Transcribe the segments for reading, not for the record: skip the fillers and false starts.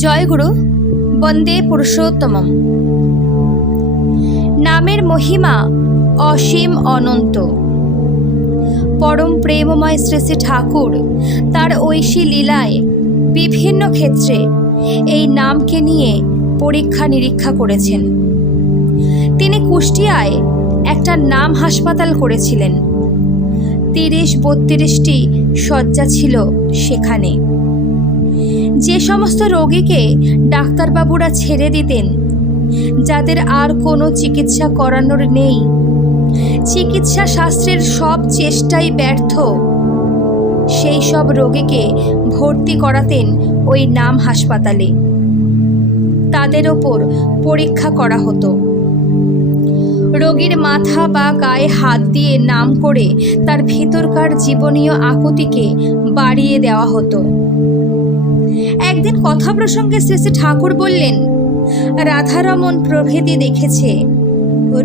জয়গুরু বন্দে পুরুষোত্তমম। নামের মহিমা অসীম অনন্ত। পরম প্রেমময় শ্রী শ্রী ঠাকুর তার ঐশী লীলায় বিভিন্ন ক্ষেত্রে এই নামকে নিয়ে পরীক্ষা নিরীক্ষা করেছেন। তিনি কুষ্টিয়ায় একটা নাম হাসপাতাল করেছিলেন। ৩০-৩২টি শয্যা ছিল সেখানে। যে সমস্ত রোগীকে ডাক্তারবাবুরা ছেড়ে দিতেন, যাদের আর কোনো চিকিৎসা করানোর নেই, চিকিৎসা শাস্ত্রের সব চেষ্টাই ব্যর্থ, সেই সব রোগীকে ভর্তি করাতেন ওই নাম হাসপাতালে। তাদের ওপর পরীক্ষা করা হতো। রোগীর মাথা বা গায়ে হাত দিয়ে নাম করে তার ভিতরকার জীবনীয় আকুতিকে বাড়িয়ে দেওয়া হতো। একদিন কথা প্রসঙ্গে শ্রী শ্রী ঠাকুর বললেন, রাধারমণ প্রভৃতি দেখেছে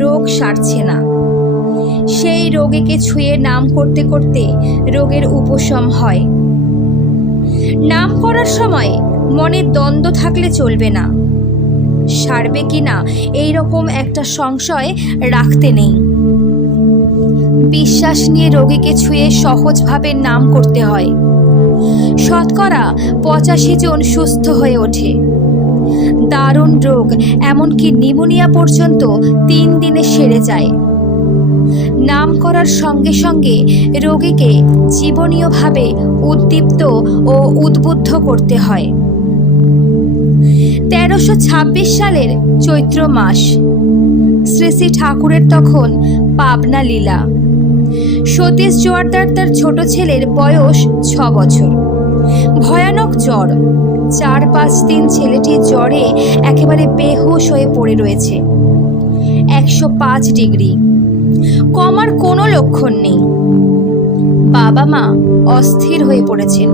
রোগ সারছে না। সেই রোগীকে ছুঁয়ে নাম করতে করতে রোগের উপশম হয়। নাম করার সময় মনে দ্বন্দ্ব থাকলে চলবে না। সারবে কি না এই রকম একটা সংশয় রাখতে নেই। বিশ্বাস নিয়ে রোগীকে ছুঁয়ে সহজভাবে নাম করতে হয়। শতকরা 85 জন সুস্থ হয়ে ওঠে। দারুণ রোগ, এমনকি নিউমোনিয়া পর্যন্ত 3 দিনে সেরে যায়। নাম করার সঙ্গে সঙ্গে রোগীকে জীবনীয়ভাবে উদ্দীপ্ত ও উদ্বুদ্ধ করতে হয়। 1326 সালের চৈত্র মাস। শ্রী শ্রী ঠাকুরের তখন পাবনা লীলা। সতীশ জোয়ারদার তার ছোট ছেলের বয়স 6 বছর। ভয়ানক জ্বর। 4-5 দিন ছেলেটি জ্বরে একেবারে বেহুশ হয়ে পড়ে রয়েছে। 105 ডিগ্রি। কমার কোনো লক্ষণ নেই। বাবা মা অস্থির হয়ে পড়েছেন।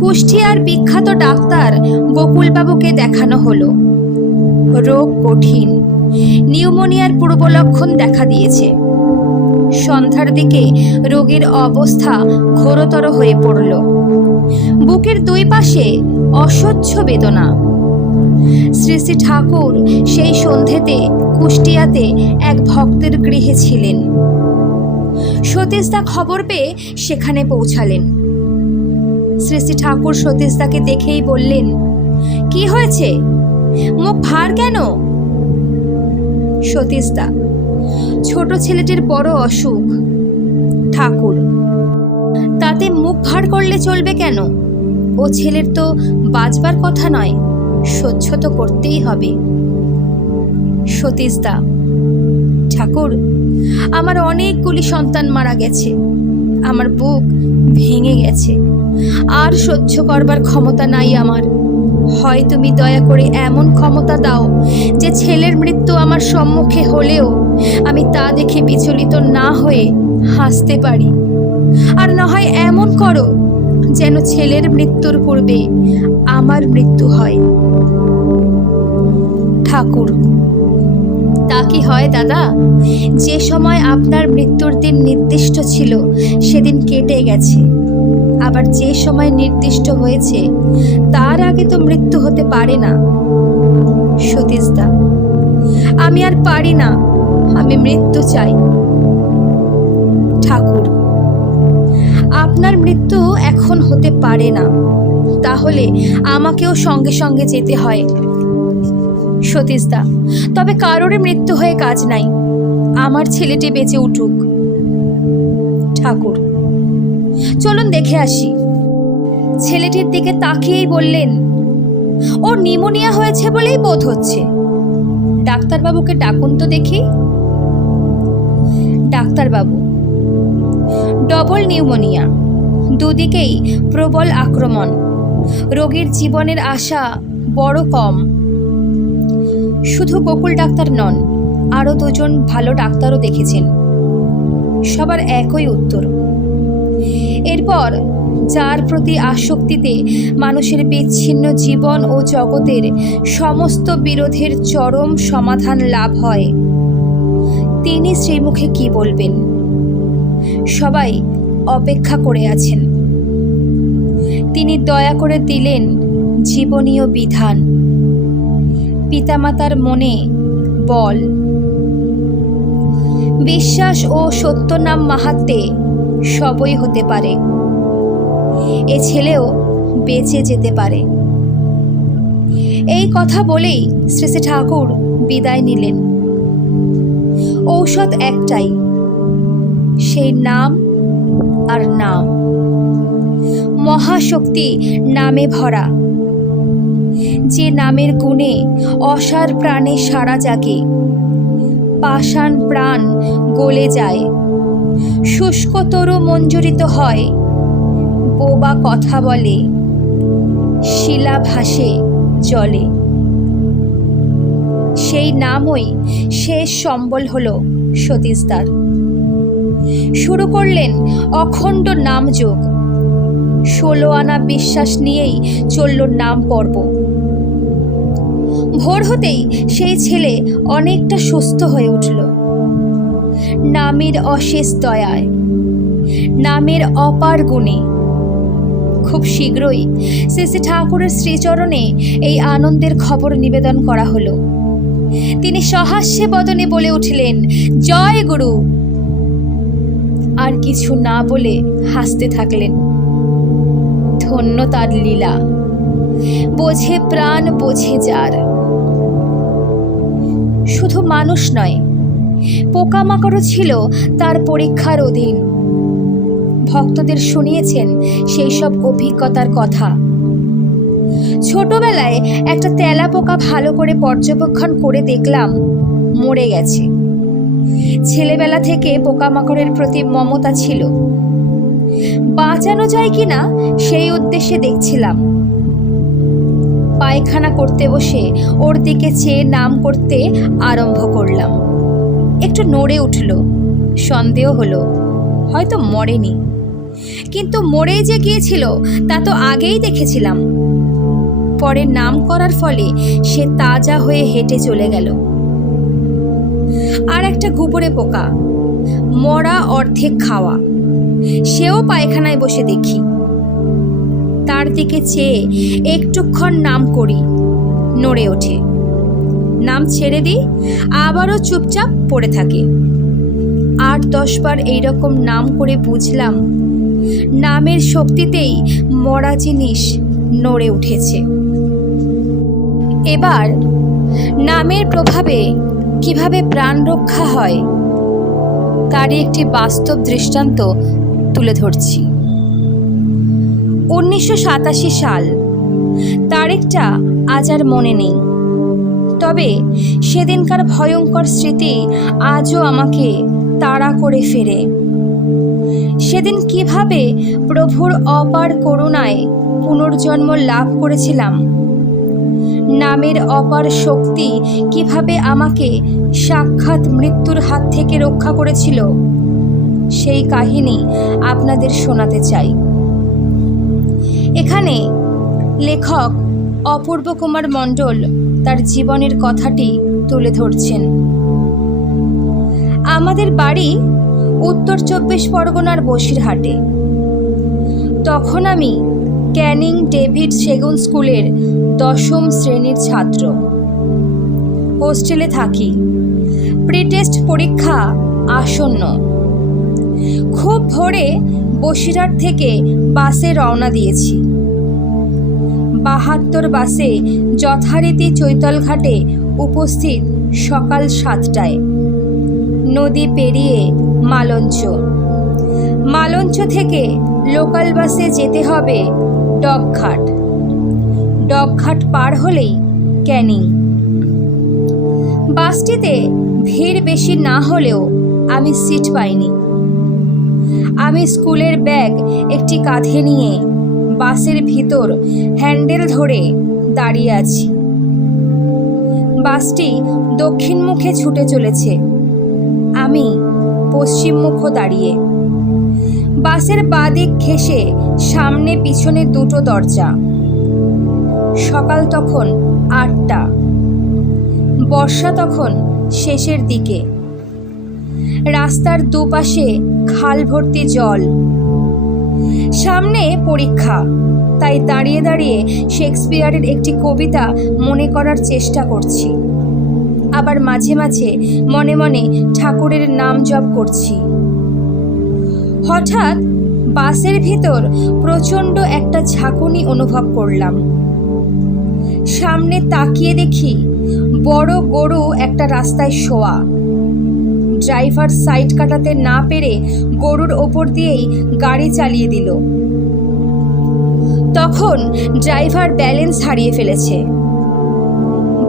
কুষ্টিয়ার বিখ্যাত ডাক্তার গোকুলবাবুকে দেখানো হলো। রোগ কঠিন, নিউমোনিয়ার পূর্বলক্ষণ দেখা দিয়েছে। সন্ধ্যার দিকে রোগীর অবস্থা ঘোরতর হয়ে পড়ল। বুকের 2 পাশে অসহ্য বেদনা। শ্রী শ্রী ঠাকুর সেই সন্ধেতে কুষ্টিয়াতে এক ভক্তের গৃহে ছিলেন। সতীশদা খবর পেয়ে সেখানে পৌঁছালেন। শ্রী শ্রী ঠাকুর সতীশদাকে দেখেই বললেন, কি হয়েছে, মুখ ভার কেন? সতীশদা, ছোট ছেলেটির বড় অসুখ। ঠাকুর, তাতে মুখ ভার করলে চলবে কেন? ও ছেলের তো বাঁচবার কথা নয়, সহ্য তো করতেই হবে। সতীশদা, ঠাকুর, আমার অনেকগুলি সন্তান মারা গেছে। আমার বুক ভেঙে গেছে। আর সহ্য করবার ক্ষমতা নাই আমার। হয় তুমি দয়া করে এমন ক্ষমতা দাও যে ছেলের মৃত্যু আমার সম্মুখে হলেও আমি তা দেখে বিচলিত না হয়ে হাসতে পারি। আর না হয় এমন করো যেন ছেলের মৃত্যুর পূর্বে আমার মৃত্যু হয়। ঠাকুর, তা কি হয় দাদা? যে সময় আপনার মৃত্যুর দিন নির্দিষ্ট ছিল সেদিন কেটে গেছে। আবার যে সময় নির্দিষ্ট হয়েছে তার আগে তো মৃত্যু হতে পারে না। সতীশদা, আমি আর পারি না, আমি মৃত্যু চাই। ঠাকুর, আপনার মৃত্যু এখন হতে পারে না, তাহলে আমাকেও সঙ্গে সঙ্গে যেতে হয়। সতীশদা, তবে কারোর মৃত্যু হয়ে কাজ নাই, আমার ছেলেটি বেঁচে উঠুক। ঠাকুর, চলুন দেখে আসি। ছেলেটির দিকে তাকিয়েই বললেন, ওর নিউমোনিয়া হয়েছে বলেই বোধ হচ্ছে। ডাক্তারবাবুকে ডাকুন তো দেখি। ডাক্তারবাবু, ডবল নিউমোনিয়া, দুদিকেই প্রবল আক্রমণ। রোগীর জীবনের আশা বড় কম। শুধু গোকুল ডাক্তার নন, আরও 2 জন ভালো ডাক্তারও দেখেছেন। সবার একই উত্তর। এরপর যার প্রতি আসক্তিতে মানুষের বিচ্ছিন্ন জীবন ও জগতের সমস্ত বিরোধের চরম সমাধান লাভ হয়, তিনি শ্রীমুখে কি বলবেন? সবাই অপেক্ষা করে আছেন। তিনি দয়া করে দিলেন জীবনীয় বিধান, পিতামাতার মনে বল, বিশ্বাস ও সত্য নাম মাহাত্ম্যে সবই হতে পারে। এ ছেলেও বেঁচে যেতে পারে। এই কথা বলেই শ্রী শ্রী ঠাকুর বিদায় নিলেন। ঔষধ একটাই, সেই নাম আর নাম। মহাশক্তি নামে ভরা, যে নামের গুণে অসার প্রাণে সারা জাগে, পাষাণ প্রাণ গলে যায়, শুষ্ক তরু মঞ্জুরিত হয়, বোবা কথা বলে, শিলা ভাসে জলে। সেই নামই শেষ সম্বল হলো সতীশদার। শুরু করলেন অখণ্ড নামযোগ। 16 আনা বিশ্বাস নিয়েই চলল নাম পর্ব। ভোর হতেই সেই ছেলে অনেকটা সুস্থ হয়ে উঠল। নামের অশেষ দয়ায়, নামের অপার গুণে। খুব শীঘ্রই শ্রী শ্রী ঠাকুরের শ্রীচরণে এই আনন্দের খবর নিবেদন করা হলো। তিনি সহাস্যে বদনে বলে উঠলেন, জয় গুরু। আর কিছু না বলে হাসতে থাকলেন। ধন্য তার লীলা, বোঝে প্রাণ বোঝে যার। শুধু মানুষ নয়, পোকামাকড়ও ছিল তার পরীক্ষার অধীন। ভক্তদের শুনিয়েছেন সেই সব অভিজ্ঞতার কথা। ছোটবেলায় একটা তেলা পোকা ভালো করে পর্যবেক্ষণ করে দেখলাম মরে গেছে। ছেলেবেলা থেকে পোকামাকড়ের প্রতি মমতা ছিল। বাঁচানো যায় কিনা সেই উদ্দেশ্যে দেখছিলাম। পায়খানা করতে বসে ওর দিকে চেয়ে নাম করতে আরম্ভ করলাম। একটু নড়ে উঠল, সন্দেহ হলো হয়তো মরেনি, কিন্তু মরেই যে গিয়েছিল তা তো আগেই দেখেছিলাম। পরে নাম করার ফলে সে তাজা হয়ে হেঁটে চলে গেল। আর একটা গুবরে পোকা, মরা অর্ধেক খাওয়া, সেও পায়খানায় বসে দেখি। তার দিকে চেয়ে একটুক্ষণ নাম করি, নড়ে ওঠে। নাম ছেড়ে দিই, আবারও চুপচাপ পড়ে থাকে। 8-10 বার এইরকম নাম করে বুঝলাম নামের শক্তিতেই মরা জিনিস নড়ে উঠেছে। এবার নামের প্রভাবে কিভাবে প্রাণ রক্ষা হয় তারই একটি বাস্তব দৃষ্টান্ত তুলে ধরছি। 1987 সাল, তারিখটা আজ আর মনে নেই, তবে সেদিনকার ভয়ঙ্কর স্মৃতি আজও আমাকে তাড়া করে ফেরে। সেদিন কিভাবে প্রভুর অপার করুণায় পুনর্জন্ম লাভ করেছিলাম, নামের অপার শক্তি কিভাবে আমাকে সাক্ষাৎ মৃত্যুর হাত থেকে রক্ষা করেছিল, সেই কাহিনী আপনাদের শোনাতে চাই। এখানে লেখক অপূর্ব কুমার মণ্ডল তার জীবনের কথাটি তুলে ধরছেন। আমাদের বাড়ি উত্তর 24 পরগনার বসিরহাটে। তখন আমি ক্যানিং ডেভিড সেগুন স্কুলের 10ম শ্রেণীর ছাত্র। হোস্টেলে থাকি। প্রিটেস্ট পরীক্ষা আসন্ন। খুব ভোরে বসিরহাট থেকে বাসে রওনা দিয়েছি। 72 বাসে যথারীতি চৈতলঘাটে উপস্থিত সকাল 7টায়। নদী পেরিয়ে মালঞ্চ। মালঞ্চ থেকে লোকাল বাসে যেতে হবে ডকঘাট। ডকঘাট পার হলেই ক্যানিং। বাসটিতে ভিড় বেশি না হলেও আমি সিট পাইনি। আমি স্কুলের ব্যাগ একটি কাঁধে নিয়ে বাসের ভিতর হ্যান্ডেল ধরে দাঁড়িয়ে আছি। বাসটি দক্ষিণ মুখে ছুটে চলেছে, আমি পশ্চিম মুখ দাঁড়িয়ে। বাসের বাঁদিক ঘেঁষে সামনে পিছনে দুটো দরজা। সকাল তখন 8টা। বর্ষা তখন শেষের দিকে। রাস্তার দুপাশে খাল ভর্তি জল। সামনে পরীক্ষা, তাই দাঁড়িয়ে দাঁড়িয়ে শেক্সপিয়ারের একটি কবিতা মনে করার চেষ্টা করছি। আবার মাঝে মাঝে মনে মনে ঠাকুরের নাম জপ করছি। হঠাৎ বাসের ভিতর প্রচণ্ড একটা ঝাঁকুনি অনুভব করলাম। সামনে তাকিয়ে দেখি বড় গরু একটা রাস্তায় শোয়া। ড্রাইভার সাইড কাটাতে না পেরে গরুর ওপর দিয়েই গাড়ি চালিয়ে দিল। তখন ড্রাইভার ব্যালেন্স হারিয়ে ফেলেছে।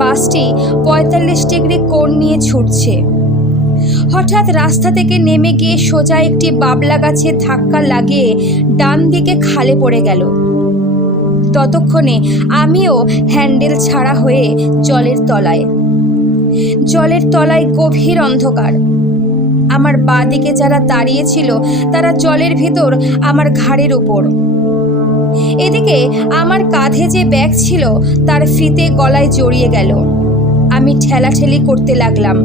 বাসটি ৪৫ ডিগ্রি কোণ নিয়ে ছুটছে। হঠাৎ রাস্তা থেকে নেমে গিয়ে সোজা একটি বাবলা গাছে ধাক্কা লাগিয়ে ডান দিকে খালে পড়ে গেল। ততক্ষণে আমিও হ্যান্ডেল ছাড়া হয়ে জলের তলায় গভীর অন্ধকার। আমার বাঁ দিকে যারা দাঁড়িয়ে ছিল তারা জলের ভিতর আমার ঘাড়ের উপর। এদিকে আমার কাঁধে যে ব্যাগ ছিল তার ফিতে গলায় জড়িয়ে গেল। আমি ঠেলাঠেলি করতে লাগলাম,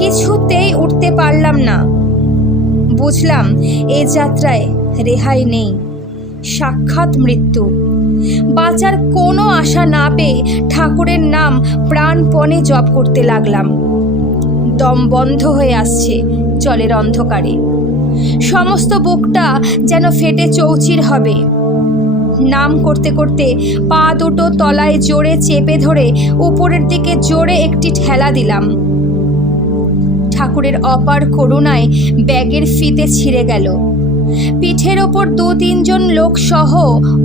কিছুতেই উঠতে পারলাম না। বুঝলাম এ যাত্রায় রেহাই নেই, সাক্ষাৎ মৃত্যু। বাঁচার কোনো আশা না পেয়ে ঠাকুরের নাম প্রাণপণে জপ করতে লাগলাম। দম বন্ধ হয়ে আসছে জলের অন্ধকারে, সমস্ত বুকটা যেন ফেটে চৌচির হবে। নাম করতে করতে পা দুটো তলায় জোরে চেপে ধরে উপরের দিকে জোরে একটি ঠেলা দিলাম। ঠাকুরের অপার করুণায় ব্যাগের ফিতে ছিঁড়ে গেল। পিঠের ওপর ২-৩ জন লোক সহ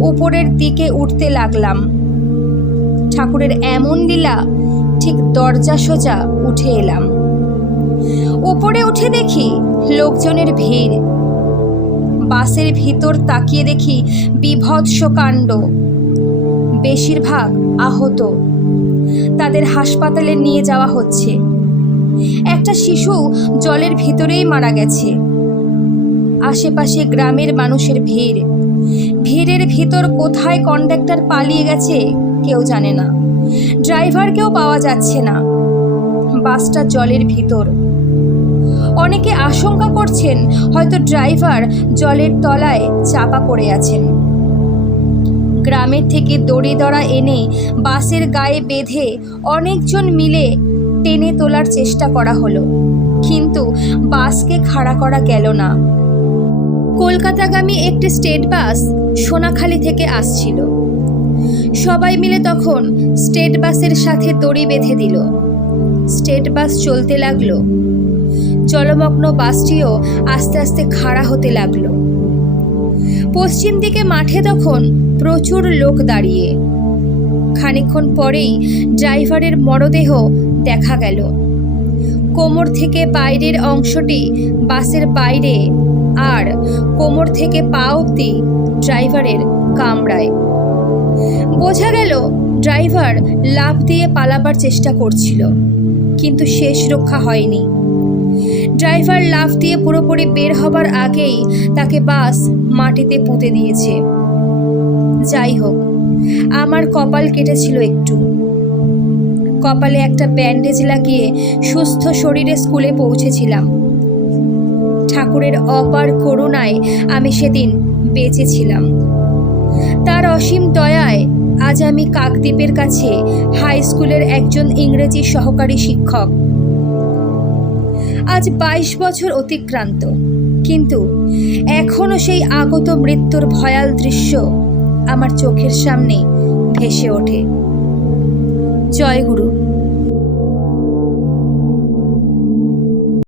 উপরের দিকে উঠতে লাগলাম। ঠাকুরের এমন লীলা, ঠিক দরজা সোজা উঠে এলাম। উপরে উঠে দেখি লোকজনের ভিড়। বাসের ভিতর তাকিয়ে দেখি বীভৎস কাণ্ড। বেশিরভাগ আহত, তাদের হাসপাতালে নিয়ে যাওয়া হচ্ছে। একটা শিশু জলের ভিতরেই মারা গেছে। আশেপাশে গ্রামের মানুষের ভিড়ের ভিতর কোথায় কন্ডাক্টর পালিয়ে গেছে কেউ জানে না, ড্রাইভারকেও পাওয়া যাচ্ছে না। বাসটা জলের ভিতর। অনেকে আশঙ্কা করছেন হয়তো ড্রাইভার জলের তলায় চাপা পড়ে আছেন। গ্রামের থেকে দড়ি দড়া এনে বাসের গায়ে বেঁধে অনেকজন মিলে টেনে তোলার চেষ্টা করা হলো, কিন্তু বাসকে খাড়া করা গেল না। কলকাতাগামী একটি স্টেট বাস সোনাখালি থেকে আসছিল। সবাই মিলে তখন স্টেট বাসের সাথে দড়ি বেঁধে দিল। স্টেট বাস চলতে লাগলো। জলমগ্ন বাসটিও আস্তে আস্তে খাড়া হতে লাগলো। পশ্চিম দিকে মাঠে তখন প্রচুর লোক দাঁড়িয়ে। খানিকক্ষণ পরেই ড্রাইভারের মরদেহ দেখা গেল। কোমর থেকে বাইরের অংশটি বাসের বাইরে, আর কোমর থেকে পা অবধি ড্রাইভারের কামড়ায়। বোঝা গেল ড্রাইভার লাফ দিয়ে পালাবার চেষ্টা করছিল, কিন্তু শেষ রক্ষা হয়নি। ড্রাইভার লাফ দিয়ে পুরোপুরি বের হবার আগেই তাকে বাস মাটিতে পুঁতে দিয়েছে। যাই হোক, আমার কপাল কেটেছিল একটু। কপালে একটা ব্যান্ডেজ লাগিয়ে সুস্থ শরীরে স্কুলে পৌঁছেছিলাম। ঠাকুরের অপার করুণায় আমি সেদিন বেঁচেছিলাম। তার অসীম দয়ায় আজ আমি কাকদ্বীপের কাছে হাই স্কুলের একজন ইংরেজি সহকারী শিক্ষক। আজ ২২ বছর অতিক্রান্ত, কিন্তু এখনও সেই আগত মৃত্যুর ভয়াল দৃশ্য আমার চোখের সামনে ভেসে ওঠে। জয় গুরু।